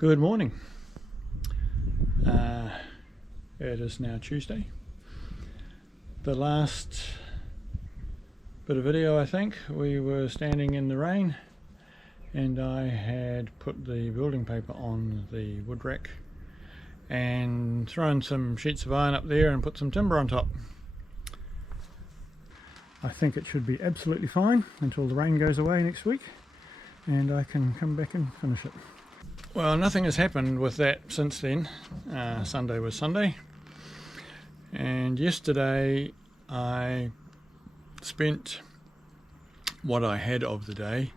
Good morning. It is now Tuesday. The last bit of video, I think, we were standing in the rain and I had put the building paper on the wood rack and thrown some sheets of iron up there and put some timber on top. I think it should be absolutely fine until the rain goes away next week and I can come back and finish it. Well, nothing has happened with that since then. Sunday was Sunday, and yesterday I spent what I had of the day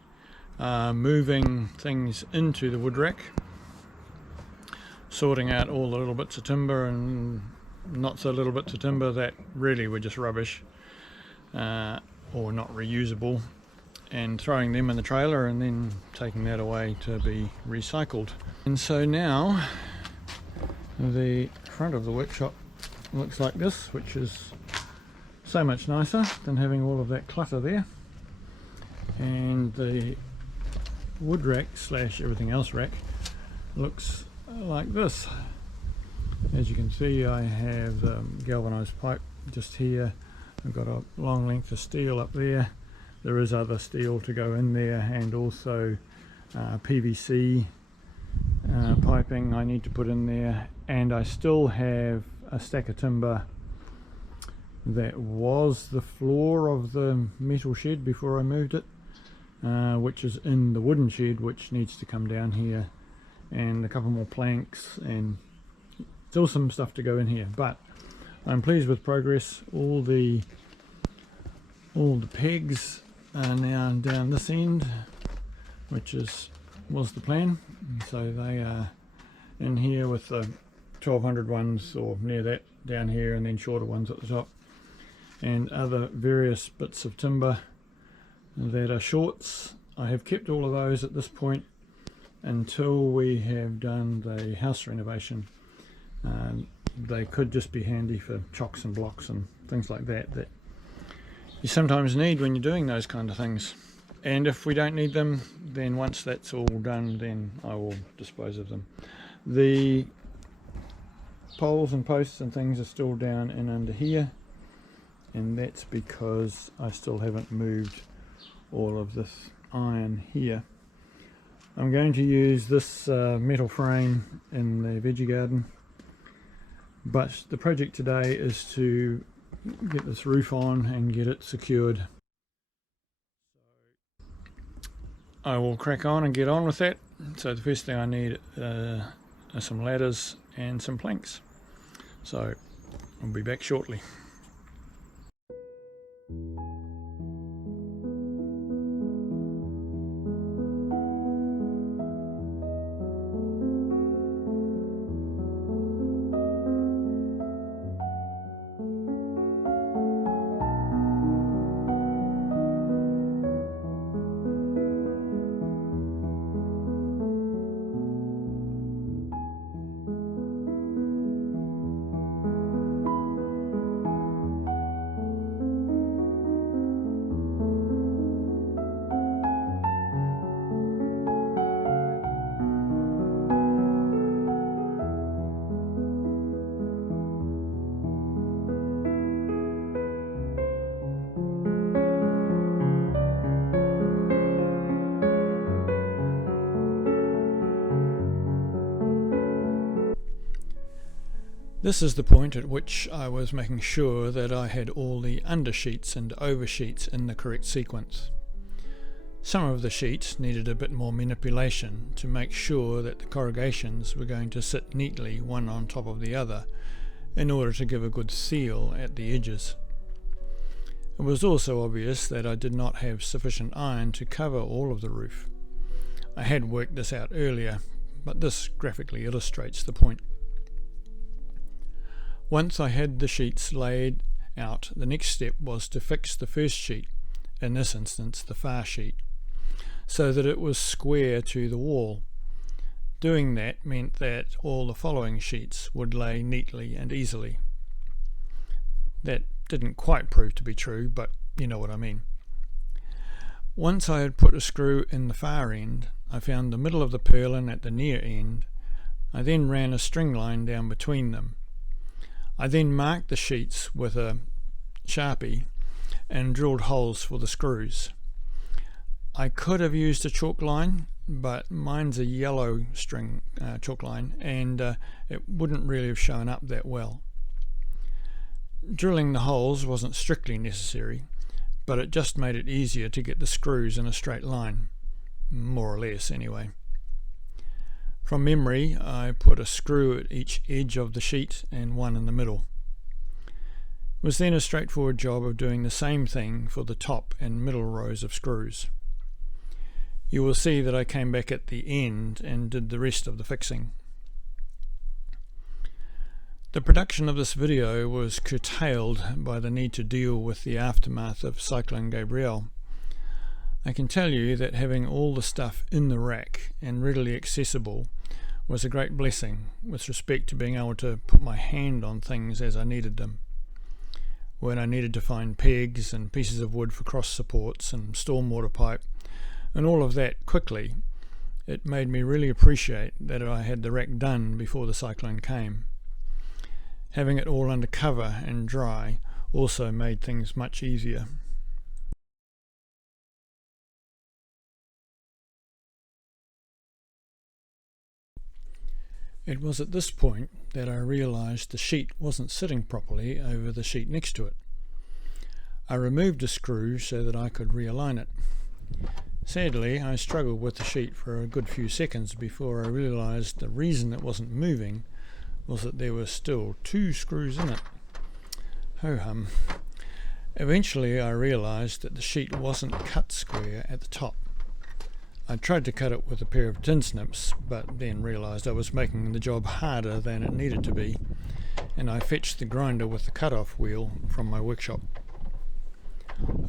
moving things into the wood rack, sorting out all the little bits of timber and not so little bits of timber that really were just rubbish or not reusable, and throwing them in the trailer and then taking that away to be recycled. And so now the front of the workshop looks like this, which is so much nicer than having all of that clutter there. And the wood rack slash everything else rack looks like this. As you can see, I have the galvanized pipe just here. I've got a long length of steel up there. There is other steel to go in there, and also PVC piping I need to put in there, and I still have a stack of timber that was the floor of the metal shed before I moved it, which is in the wooden shed, which needs to come down here, and a couple more planks, and still some stuff to go in here. But I'm pleased with progress. All the pegs are now down this end, which was the plan. So they are in here with the 1200 ones or near that down here, and then shorter ones at the top, and other various bits of timber that are shorts. I have kept all of those at this point until we have done the house renovation. They could just be handy for chocks and blocks and things like that you sometimes need when you're doing those kind of things. And if we don't need them, then once that's all done, then I will dispose of them. The poles and posts and things are still down and under here, and that's because I still haven't moved all of this iron here. I'm going to use this metal frame in the veggie garden, but the project today is to get this roof on and get it secured. I will crack on and get on with that. So the first thing I need are some ladders and some planks. So I'll be back shortly. This is the point at which I was making sure that I had all the undersheets and oversheets in the correct sequence. Some of the sheets needed a bit more manipulation to make sure that the corrugations were going to sit neatly one on top of the other in order to give a good seal at the edges. It was also obvious that I did not have sufficient iron to cover all of the roof. I had worked this out earlier, but this graphically illustrates the point. Once I had the sheets laid out, the next step was to fix the first sheet, in this instance the far sheet, so that it was square to the wall. Doing that meant that all the following sheets would lay neatly and easily. That didn't quite prove to be true, but you know what I mean. Once I had put a screw in the far end, I found the middle of the purlin at the near end I then ran a string line down between them. I then marked the sheets with a Sharpie and drilled holes for the screws. I could have used a chalk line, but mine's a yellow string chalk line, and it wouldn't really have shown up that well. Drilling the holes wasn't strictly necessary, but it just made it easier to get the screws in a straight line, more or less anyway. From memory, I put a screw at each edge of the sheet and one in the middle. It was then a straightforward job of doing the same thing for the top and middle rows of screws. You will see that I came back at the end and did the rest of the fixing. The production of this video was curtailed by the need to deal with the aftermath of Cyclone Gabrielle. I can tell you that having all the stuff in the rack and readily accessible was a great blessing with respect to being able to put my hand on things as I needed them. When I needed to find pegs and pieces of wood for cross supports and stormwater pipe and all of that quickly, it made me really appreciate that I had the rack done before the cyclone came. Having it all under cover and dry also made things much easier. It was at this point that I realised the sheet wasn't sitting properly over the sheet next to it. I removed a screw so that I could realign it. Sadly, I struggled with the sheet for a good few seconds before I realised the reason it wasn't moving was that there were still 2 screws in it. Ho hum. Eventually I realised that the sheet wasn't cut square at the top. I tried to cut it with a pair of tin snips, but then realised I was making the job harder than it needed to be, and I fetched the grinder with the cut-off wheel from my workshop.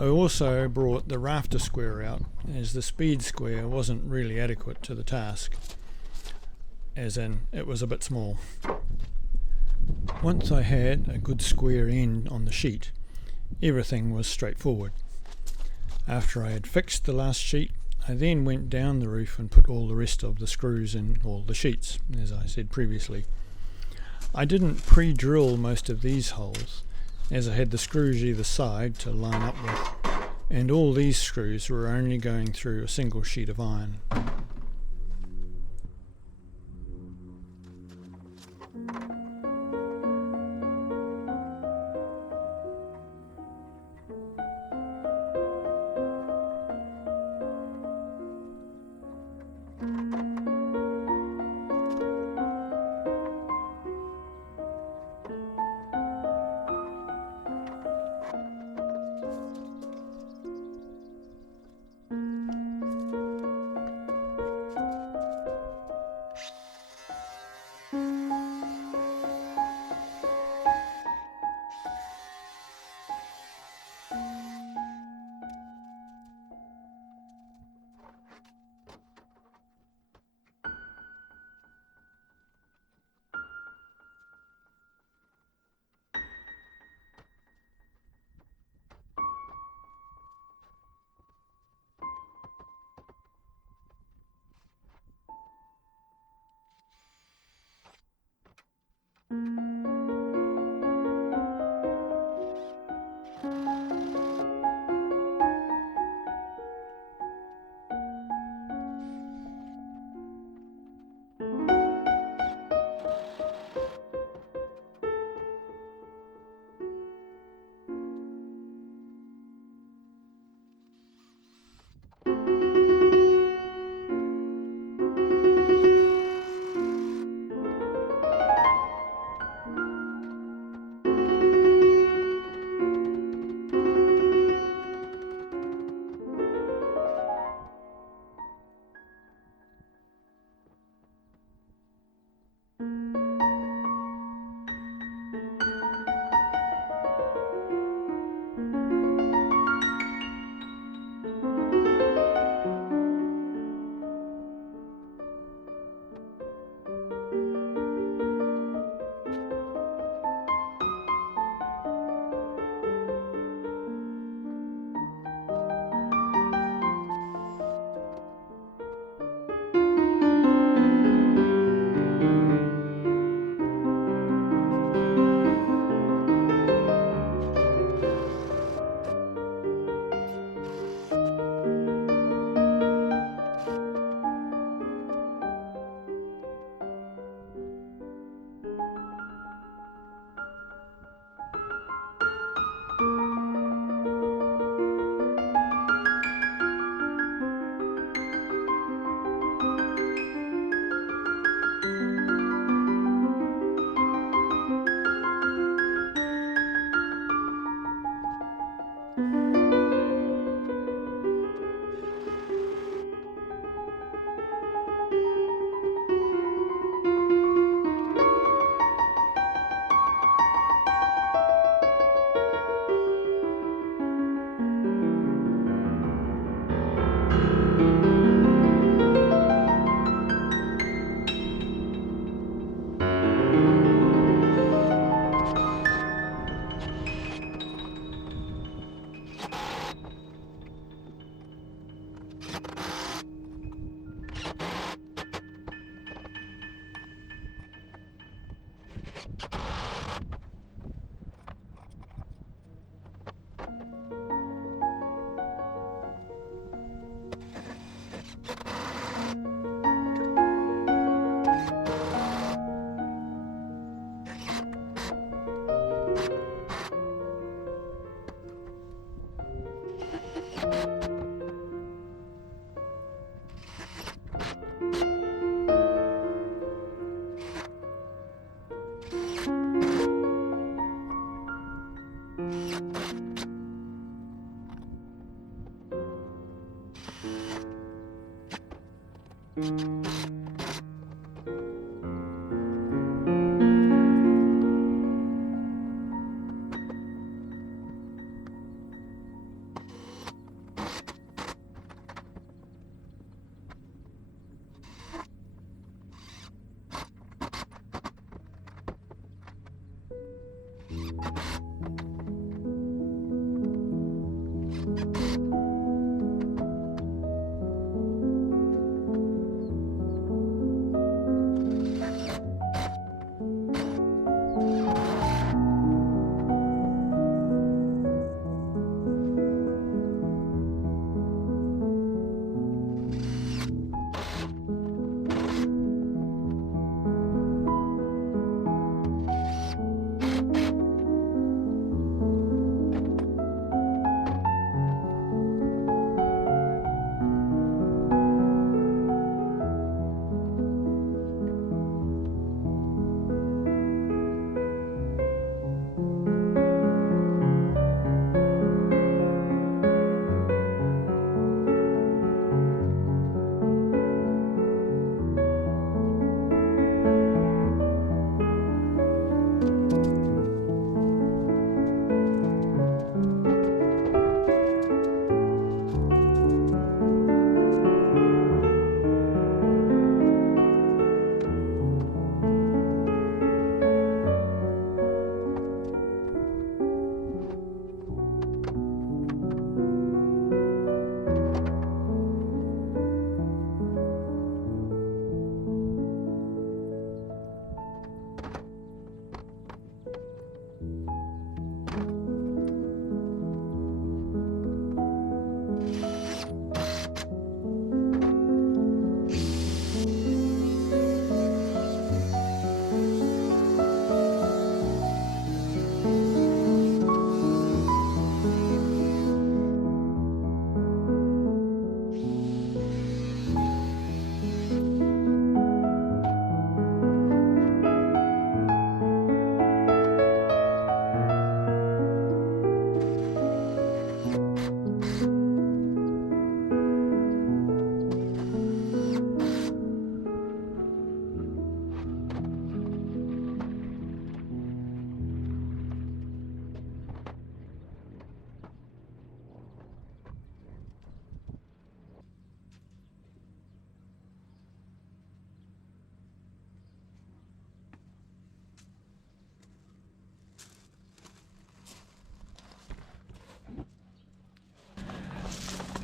I also brought the rafter square out, as the speed square wasn't really adequate to the task, as in it was a bit small. Once I had a good square end on the sheet, everything was straightforward. After I had fixed the last sheet, I then went down the roof and put all the rest of the screws in all the sheets, as I said previously. I didn't pre-drill most of these holes, as I had the screws either side to line up with, and all these screws were only going through a single sheet of iron.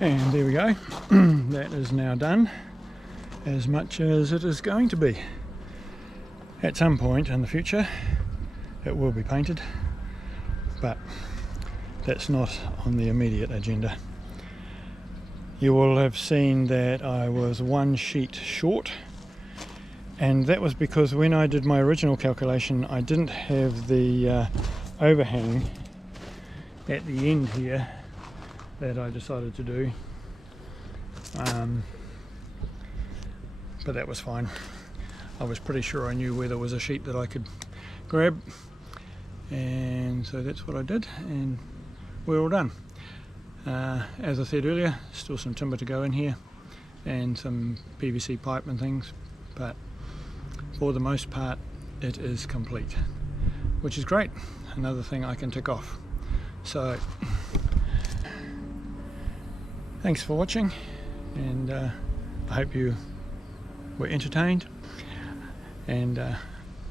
And there we go. That is now done, as much as it is going to be. At some point in the future it will be painted, but that's not on the immediate agenda. You will have seen that I was one sheet short, and that was because when I did my original calculation I didn't have the overhang at the end here that I decided to do, but that was fine. I was pretty sure I knew where there was a sheet that I could grab, and so that's what I did, and we're all done. As I said earlier, still some timber to go in here and some PVC pipe and things, but for the most part it is complete, which is great. Another thing I can tick off. So thanks for watching, and I hope you were entertained, and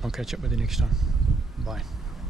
I'll catch up with you next time. Bye.